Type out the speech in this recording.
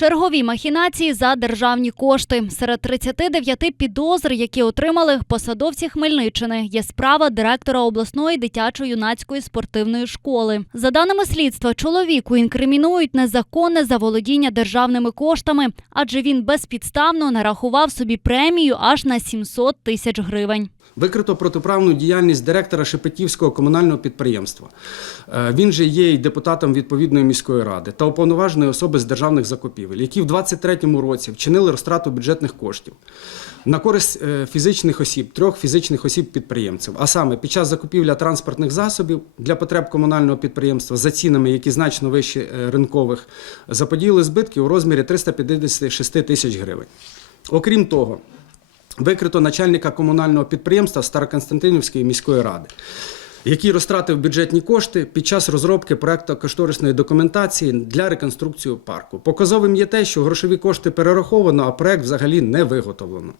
Чергові махінації за державні кошти. Серед 39 підозр, які отримали посадовці Хмельниччини, є справа директора обласної дитячо-юнацької спортивної школи. За даними слідства, чоловіку інкримінують незаконне заволодіння державними коштами, адже він безпідставно нарахував собі премію аж на 700 тисяч гривень. Викрито протиправну діяльність директора Шепетівського комунального підприємства. Е, Він же є і депутатом відповідної міської ради та уповноваженої особи з державних закупівель, які в 2023 році вчинили розтрату бюджетних коштів на користь е, фізичних осіб, трьох фізичних осіб підприємців. А саме під час закупівля транспортних засобів для потреб комунального підприємства за цінами, які значно вищі е, ринкових, заподіяли збитки у розмірі 356 тисяч гривень. Окрім того, викрито начальника комунального підприємства Староконстантинівської міської ради, який розтратив бюджетні кошти під час розробки проекту кошторисної документації для реконструкції парку. Показовим є те, що грошові кошти перераховано, а проект взагалі не виготовлено.